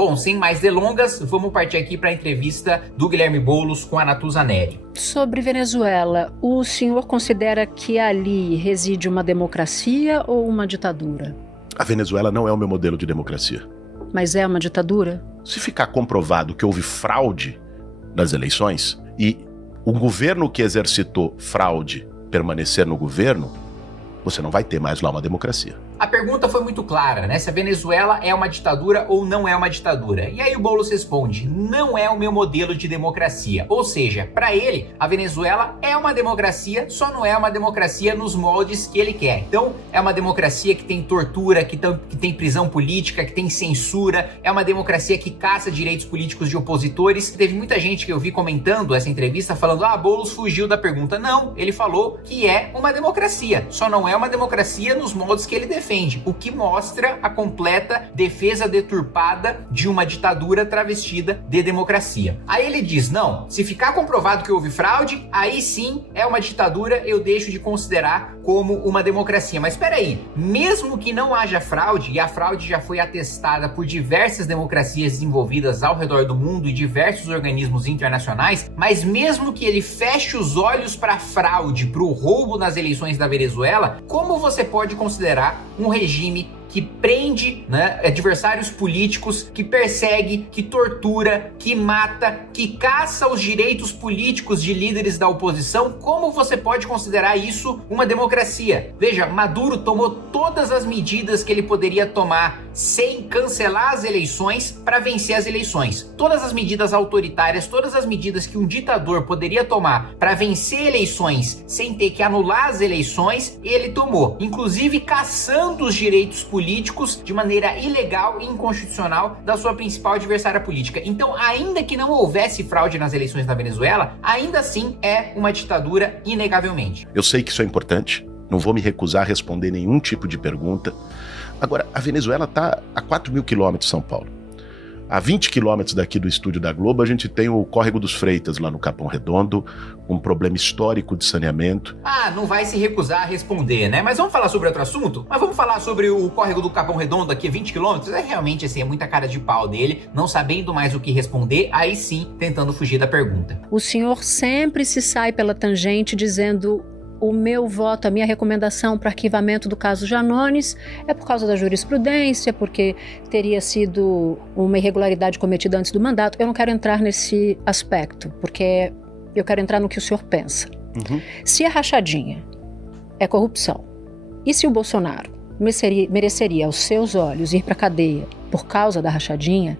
Bom, sem mais delongas, vamos partir aqui para a entrevista do Guilherme Boulos com a Natuza Neri. Sobre Venezuela, o senhor considera que ali reside uma democracia ou uma ditadura? A Venezuela não é o meu modelo de democracia. Mas é uma ditadura? Se ficar comprovado que houve fraude nas eleições e o governo que exercitou fraude permanecer no governo, você não vai ter mais lá uma democracia. A pergunta foi muito clara, né? Se a Venezuela é uma ditadura ou não é uma ditadura. E aí o Boulos responde, não é o meu modelo de democracia. Ou seja, para ele, a Venezuela é uma democracia, só não é uma democracia nos moldes que ele quer. Então, é uma democracia que tem tortura, que tem prisão política, que tem censura, é uma democracia que caça direitos políticos de opositores. Teve muita gente que eu vi comentando essa entrevista falando, Boulos fugiu da pergunta. Não, ele falou que é uma democracia, só não é uma democracia nos moldes que ele defende. O que mostra a completa defesa deturpada de uma ditadura travestida de democracia. Aí ele diz, não, se ficar comprovado que houve fraude, aí sim é uma ditadura, eu deixo de considerar como uma democracia. Mas espera aí, mesmo que não haja fraude, e a fraude já foi atestada por diversas democracias desenvolvidas ao redor do mundo e diversos organismos internacionais, mas mesmo que ele feche os olhos para a fraude, para o roubo nas eleições da Venezuela, como você pode considerar um regime que prende, né, adversários políticos, que persegue, que tortura, que mata, que caça os direitos políticos de líderes da oposição? Como você pode considerar isso uma democracia? Veja, Maduro tomou todas as medidas que ele poderia tomar sem cancelar as eleições para vencer as eleições. Todas as medidas autoritárias, todas as medidas que um ditador poderia tomar para vencer eleições sem ter que anular as eleições, ele tomou, inclusive caçando os direitos políticos de maneira ilegal e inconstitucional da sua principal adversária política. Então, ainda que não houvesse fraude nas eleições da Venezuela, ainda assim é uma ditadura, inegavelmente. Eu sei que isso é importante, não vou me recusar a responder nenhum tipo de pergunta. Agora, a Venezuela está a 4.000 quilômetros de São Paulo. A 20 quilômetros daqui do estúdio da Globo, a gente tem o Córrego dos Freitas, lá no Capão Redondo, um problema histórico de saneamento. Não vai se recusar a responder, né? Mas vamos falar sobre outro assunto? Mas vamos falar sobre o Córrego do Capão Redondo aqui, 20 quilômetros? Realmente, assim, é muita cara de pau dele, não sabendo mais o que responder, aí sim, tentando fugir da pergunta. O senhor sempre se sai pela tangente dizendo... O meu voto, a minha recomendação para arquivamento do caso Janones é por causa da jurisprudência, porque teria sido uma irregularidade cometida antes do mandato. Eu não quero entrar nesse aspecto, porque eu quero entrar no que o senhor pensa. Se a rachadinha é corrupção, e se o Bolsonaro mereceria aos seus olhos ir para a cadeia por causa da rachadinha,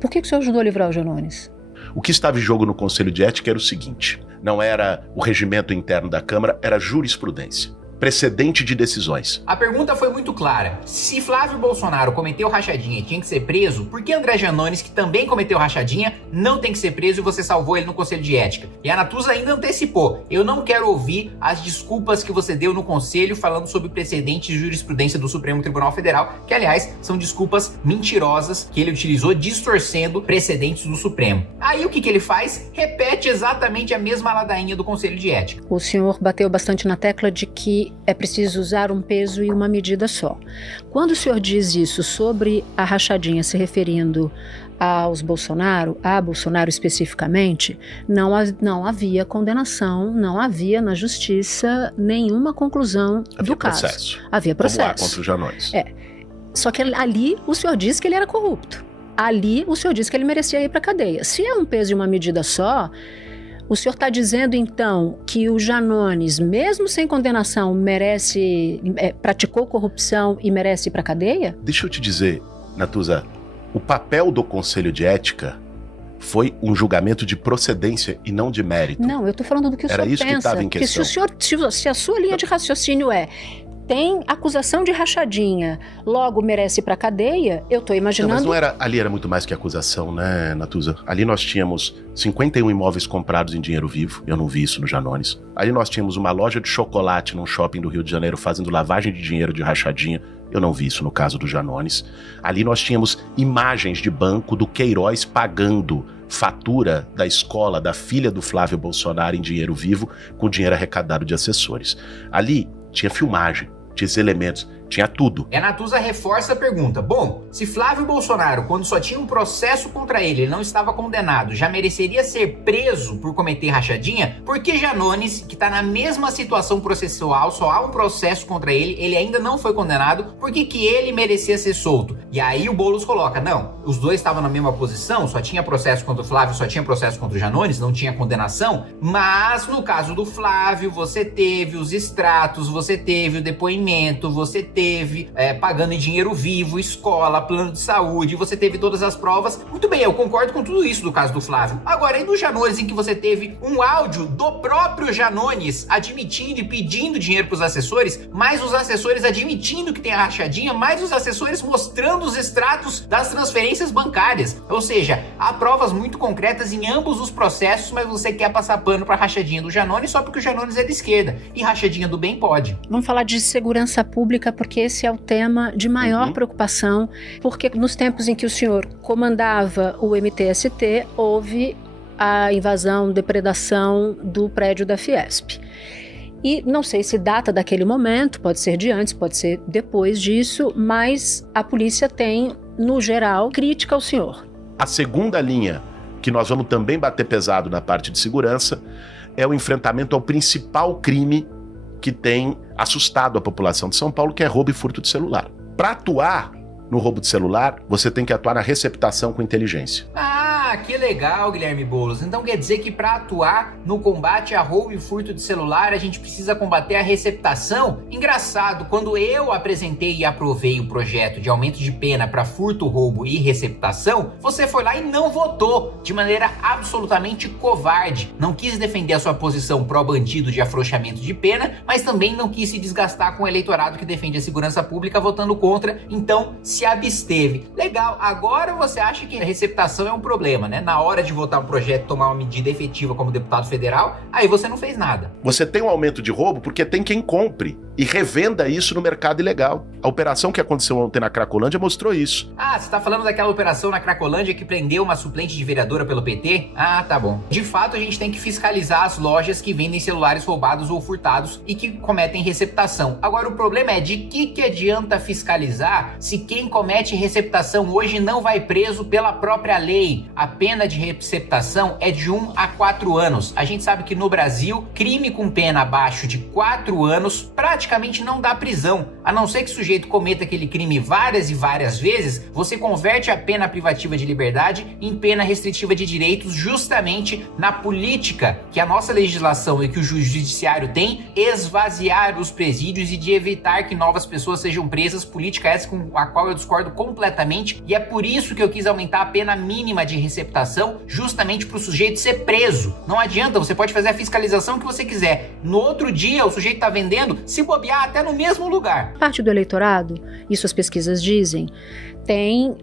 por que o senhor ajudou a livrar o Janones? O que estava em jogo no Conselho de Ética era o seguinte: não era o regimento interno da Câmara, era jurisprudência. Precedente de decisões. A pergunta foi muito clara. Se Flávio Bolsonaro cometeu rachadinha e tinha que ser preso, por que André Janones, que também cometeu rachadinha, não tem que ser preso e você salvou ele no Conselho de Ética? E a Natuza ainda antecipou. Eu não quero ouvir as desculpas que você deu no Conselho falando sobre precedentes de jurisprudência do Supremo Tribunal Federal, que, aliás, são desculpas mentirosas que ele utilizou distorcendo precedentes do Supremo. Aí o que ele faz? Repete exatamente a mesma ladainha do Conselho de Ética. O senhor bateu bastante na tecla de que é preciso usar um peso e uma medida só. Quando o senhor diz isso sobre a rachadinha se referindo aos Bolsonaro, a Bolsonaro especificamente, não havia condenação, não havia na justiça nenhuma conclusão do caso. Havia processo. Como há contra o Janones. Só que ali o senhor disse que ele era corrupto. Ali o senhor disse que ele merecia ir para a cadeia. Se é um peso e uma medida só, o senhor está dizendo, então, que o Janones, mesmo sem condenação, praticou corrupção e merece ir para a cadeia? Deixa eu te dizer, Natuza, o papel do Conselho de Ética foi um julgamento de procedência e não de mérito. Não, eu estou falando do que o senhor pensa. Era isso que estava em questão. Se a sua linha de raciocínio tem acusação de rachadinha, logo merece ir pra cadeia, eu tô imaginando... Não, mas ali era muito mais que acusação, né, Natuza? Ali nós tínhamos 51 imóveis comprados em dinheiro vivo, eu não vi isso no Janones. Ali nós tínhamos uma loja de chocolate num shopping do Rio de Janeiro fazendo lavagem de dinheiro de rachadinha, eu não vi isso no caso do Janones. Ali nós tínhamos imagens de banco do Queiroz pagando fatura da escola da filha do Flávio Bolsonaro em dinheiro vivo com dinheiro arrecadado de assessores. Ali tinha filmagem, tinha esses elementos. Tinha tudo. E a Natuza reforça a pergunta. Bom, se Flávio Bolsonaro, quando só tinha um processo contra ele não estava condenado, já mereceria ser preso por cometer rachadinha, por que Janones, que está na mesma situação processual, só há um processo contra ele ainda não foi condenado, por que ele merecia ser solto? E aí o Boulos coloca, não, os dois estavam na mesma posição, só tinha processo contra o Flávio, só tinha processo contra o Janones, não tinha condenação, mas no caso do Flávio, você teve os extratos, você teve o depoimento, você teve pagando em dinheiro vivo, escola, plano de saúde, você teve todas as provas. Muito bem, eu concordo com tudo isso do caso do Flávio. Agora, e do Janones, em que você teve um áudio do próprio Janones admitindo e pedindo dinheiro pros assessores, mais os assessores admitindo que tem a rachadinha, mais os assessores mostrando os extratos das transferências bancárias. Ou seja, há provas muito concretas em ambos os processos, mas você quer passar pano pra rachadinha do Janones só porque o Janones é de esquerda. E rachadinha do bem pode. Vamos falar de segurança pública, porque esse é o tema de maior preocupação, porque nos tempos em que o senhor comandava o MTST, houve a invasão, depredação do prédio da Fiesp. E não sei se data daquele momento, pode ser de antes, pode ser depois disso, mas a polícia tem, no geral, crítica ao senhor. A segunda linha, que nós vamos também bater pesado na parte de segurança, é o enfrentamento ao principal crime que tem assustado a população de São Paulo, que é roubo e furto de celular. Para atuar no roubo de celular, você tem que atuar na receptação com inteligência. Ah, que legal, Guilherme Boulos. Então quer dizer que para atuar no combate a roubo e furto de celular, a gente precisa combater a receptação? Engraçado, quando eu apresentei e aprovei o projeto de aumento de pena para furto, roubo e receptação, você foi lá e não votou de maneira absolutamente covarde. Não quis defender a sua posição pró-bandido de afrouxamento de pena, mas também não quis se desgastar com o eleitorado que defende a segurança pública votando contra, então se absteve. Legal, agora você acha que a receptação é um problema, né? Na hora de votar um projeto, tomar uma medida efetiva como deputado federal, aí você não fez nada. Você tem um aumento de roubo porque tem quem compre e revenda isso no mercado ilegal. A operação que aconteceu ontem na Cracolândia mostrou isso. Ah, você tá falando daquela operação na Cracolândia que prendeu uma suplente de vereadora pelo PT? Ah, tá bom. De fato, a gente tem que fiscalizar as lojas que vendem celulares roubados ou furtados e que cometem receptação. Agora, o problema é de que adianta fiscalizar se quem comete receptação hoje não vai preso pela própria lei? A pena de receptação é de 1 a 4 anos. A gente sabe que no Brasil, crime com pena abaixo de 4 anos praticamente não dá prisão. A não ser que o sujeito cometa aquele crime várias e várias vezes, você converte a pena privativa de liberdade em pena restritiva de direitos, justamente na política que a nossa legislação e que o judiciário tem, esvaziar os presídios e de evitar que novas pessoas sejam presas, política essa com a qual eu discordo completamente, e é por isso que eu quis aumentar a pena mínima de receptação, justamente para o sujeito ser preso. Não adianta, você pode fazer a fiscalização que você quiser. No outro dia, o sujeito está vendendo, se bobear até no mesmo lugar. Parte do eleitorado, isso as pesquisas dizem, tem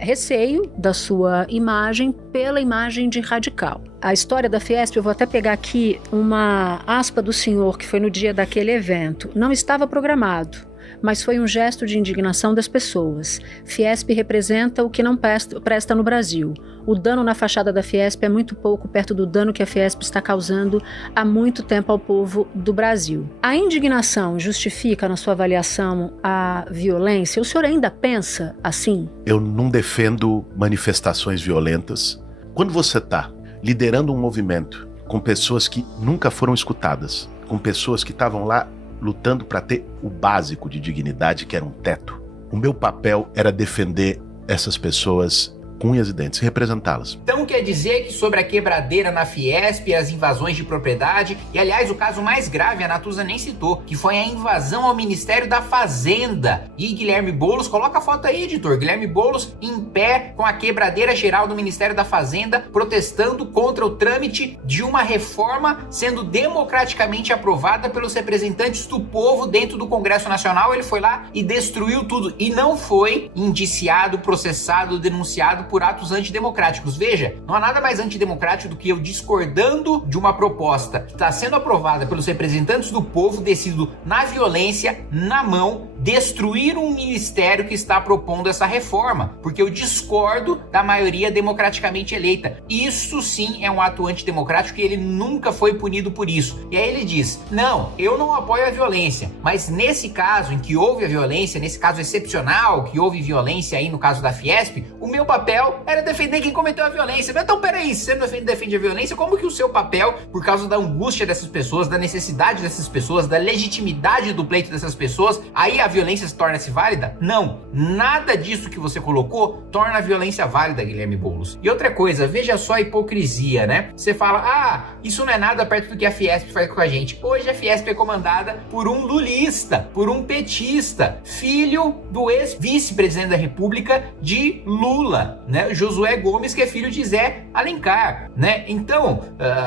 receio da sua imagem pela imagem de radical. A história da Fiesp, eu vou até pegar aqui uma aspa do senhor que foi no dia daquele evento. Não estava programado, mas foi um gesto de indignação das pessoas. Fiesp representa o que não presta no Brasil. O dano na fachada da Fiesp é muito pouco perto do dano que a Fiesp está causando há muito tempo ao povo do Brasil. A indignação justifica, na sua avaliação, a violência? O senhor ainda pensa assim? Eu não defendo manifestações violentas. Quando você está liderando um movimento com pessoas que nunca foram escutadas, com pessoas que estavam lá lutando para ter o básico de dignidade, que era um teto, o meu papel era defender essas pessoas com unhas e dentes, representá-las. Então quer dizer que sobre a quebradeira na Fiesp e as invasões de propriedade, e aliás o caso mais grave a Natuza nem citou, que foi a invasão ao Ministério da Fazenda. E Guilherme Boulos, coloca a foto aí, editor, Guilherme Boulos em pé com a quebradeira geral do Ministério da Fazenda, protestando contra o trâmite de uma reforma sendo democraticamente aprovada pelos representantes do povo dentro do Congresso Nacional. Ele foi lá e destruiu tudo, e não foi indiciado, processado, denunciado por atos antidemocráticos. Veja, não há nada mais antidemocrático do que eu discordando de uma proposta que está sendo aprovada pelos representantes do povo, decidido na violência, na mão, destruir um ministério que está propondo essa reforma, porque eu discordo da maioria democraticamente eleita. Isso sim é um ato antidemocrático e ele nunca foi punido por isso. E aí ele diz, não, eu não apoio a violência, mas nesse caso em que houve a violência, nesse caso excepcional, que houve violência aí no caso da Fiesp, o meu papel era defender quem cometeu a violência. Então peraí, se você não defende a violência, como que o seu papel, por causa da angústia dessas pessoas, da necessidade dessas pessoas, da legitimidade do pleito dessas pessoas, aí a violência se torna-se válida? Não, nada disso que você colocou torna a violência válida, Guilherme Boulos. E outra coisa, veja só a hipocrisia, né? Você fala, isso não é nada perto do que a Fiesp faz com a gente. Hoje a Fiesp é comandada por um lulista, por um petista, filho do ex-vice-presidente da República de Lula, né? Josué Gomes, que é filho de Zé Alencar, né? Então,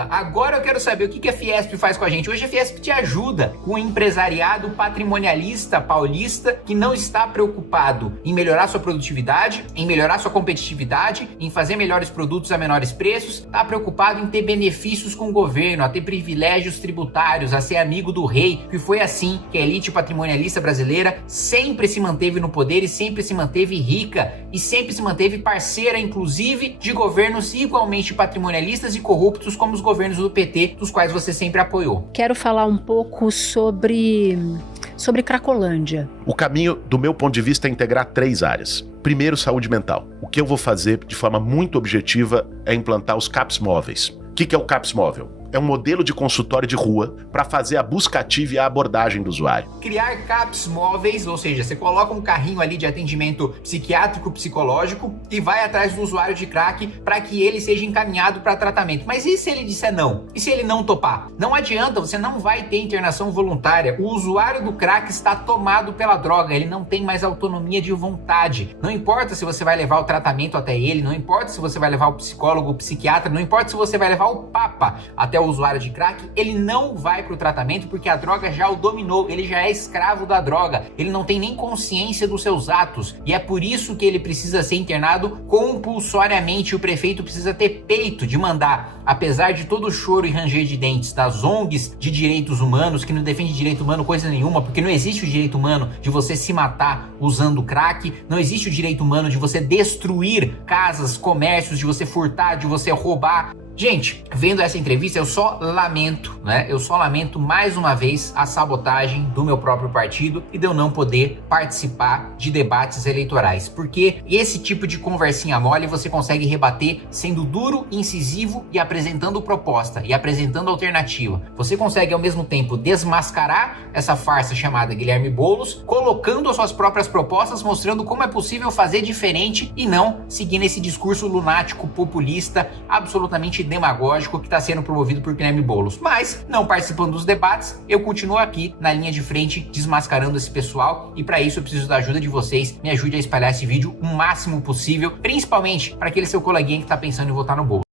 agora eu quero saber o que a Fiesp faz com a gente. Hoje a Fiesp te ajuda com o empresariado patrimonialista paulista que não está preocupado em melhorar sua produtividade, em melhorar sua competitividade, em fazer melhores produtos a menores preços, está preocupado em ter benefícios com o governo, a ter privilégios tributários, a ser amigo do rei, que foi assim que a elite patrimonialista brasileira sempre se manteve no poder e sempre se manteve rica e sempre se manteve parceira, inclusive, de governos igualmente patrimonialistas e corruptos como os governos do PT, dos quais você sempre apoiou. Quero falar um pouco sobre Cracolândia. O caminho, do meu ponto de vista, é integrar 3 áreas. Primeiro, saúde mental. O que eu vou fazer de forma muito objetiva é implantar os CAPs móveis. O que é o CAPs móvel? É um modelo de consultório de rua para fazer a busca ativa e a abordagem do usuário. Criar CAPs móveis, ou seja, você coloca um carrinho ali de atendimento psiquiátrico, psicológico e vai atrás do usuário de crack para que ele seja encaminhado para tratamento. Mas e se ele disser não? E se ele não topar? Não adianta, você não vai ter internação voluntária. O usuário do crack está tomado pela droga, ele não tem mais autonomia de vontade. Não importa se você vai levar o tratamento até ele, não importa se você vai levar o psicólogo, o psiquiatra, não importa se você vai levar o papa até o usuário de crack, ele não vai para o tratamento porque a droga já o dominou, ele já é escravo da droga, ele não tem nem consciência dos seus atos e é por isso que ele precisa ser internado compulsoriamente. O prefeito precisa ter peito de mandar, apesar de todo o choro e ranger de dentes das ONGs de direitos humanos, que não defende direito humano coisa nenhuma, porque não existe o direito humano de você se matar usando crack, não existe o direito humano de você destruir casas, comércios, de você furtar, de você roubar. Gente, vendo essa entrevista, eu só lamento, né? Eu só lamento mais uma vez a sabotagem do meu próprio partido e de eu não poder participar de debates eleitorais. Porque esse tipo de conversinha mole você consegue rebater sendo duro, incisivo e apresentando proposta e apresentando alternativa. Você consegue ao mesmo tempo desmascarar essa farsa chamada Guilherme Boulos, colocando as suas próprias propostas, mostrando como é possível fazer diferente e não seguir nesse discurso lunático, populista, absolutamente demagógico que está sendo promovido por Guilherme Boulos. Mas, não participando dos debates, eu continuo aqui na linha de frente desmascarando esse pessoal e para isso eu preciso da ajuda de vocês. Me ajude a espalhar esse vídeo o máximo possível, principalmente para aquele seu coleguinha que está pensando em votar no Boulos.